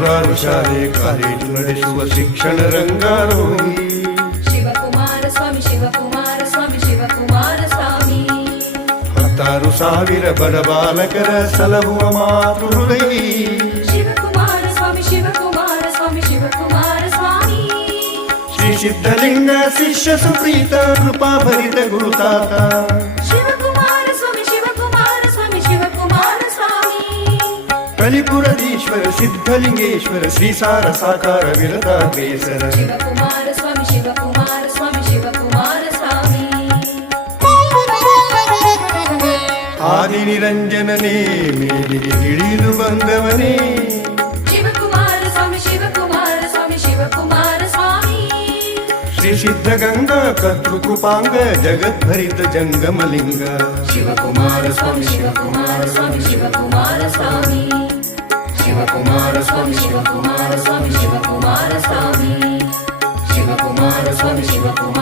ನೂರಾರು ಶಾಲೆ ಕಾಲೇಜು ನಡೆಸುವ ಶಿಕ್ಷಣ ರಂಗಾರೋಗಿ ಶಿವಕುಮಾರ ಸ್ವಾಮಿ ಶಿವಕುಮಾರ ಸ್ವಾಮಿ ಶಿವಕುಮಾರ ಸ್ವಾಮಿ 16,000 ಬಡ ಬಾಲಕರ ಸಲಹುವ ಮಾತೃ ಹೃದಯ ಶಿವಕುಮಾರ ಸ್ವಾಮಿ ಶಿವಕುಮಾರ ಸ್ವಾಮಿ ಶಿವಕುಮಾರ ಸ್ವಾಮಿ ಶ್ರೀ ಸಿದ್ಧಲಿಂಗ ಶಿಷ್ಯ ಸುಪ್ರೀತ ಕೃಪಾ ಭರಿತ ಗುರುತಾತ ಶಿವಕುಮಾರ ಸ್ವಾಮಿ ಶಿವಕುಮಾರ ಸ್ವಾಮಿ ಶಿವಕುಮಾರ ಸ್ವಾಮಿ ಕಲಿಪುರದೀಶ್ವರ ಸಿದ್ಧಲಿಂಗೇಶ್ವರ ಶ್ರೀಸಾರ ಸಾಕಾರ ವಿರತಾಗ್ರೇಸರ ಶಿವಕುಮಾರ ಸ್ವಾಮಿ ಶಿವಕುಮಾರ ಸ್ವಾಮಿ ಶಿವಕುಮಾರ ಸ್ವಾಮಿ ಆದಿ ನಿರಂಜನನೇ ಮೇಲಿಗೆ ಇಳಿದು ಬಂದವನೇ ಶಿವಕುಮಾರ ಸ್ವಾಮಿ ಶಿವಕುಮಾರ ಸ್ವಾಮಿ ಶಿವಕುಮಾರ ಸ್ವಾಮಿ ಶ್ರೀ ಸಿದ್ಧಗಂಗಾ ಕರ್ತೃಕೃಪಾಂಗ ಜಗದ್ಭರಿತ ಜಂಗಮಲಿಂಗ ಶಿವಕುಮಾರ ಸ್ವಾಮಿ ಶಿವಕುಮಾರ ಸ್ವಾಮಿ ಶಿವಕುಮಾರ ಸ್ವಾಮಿ ಶಿವಕುಮಾರ ಸ್ವಾಮಿ ಶಿವಕುಮಾರ ಸ್ವಾಮಿ ಶಿವಕುಮಾರ ಸ್ವಾಮಿ ಶಿವಕುಮಾರ ಸ್ವಾಮಿ ಶಿವಕುಮಾರ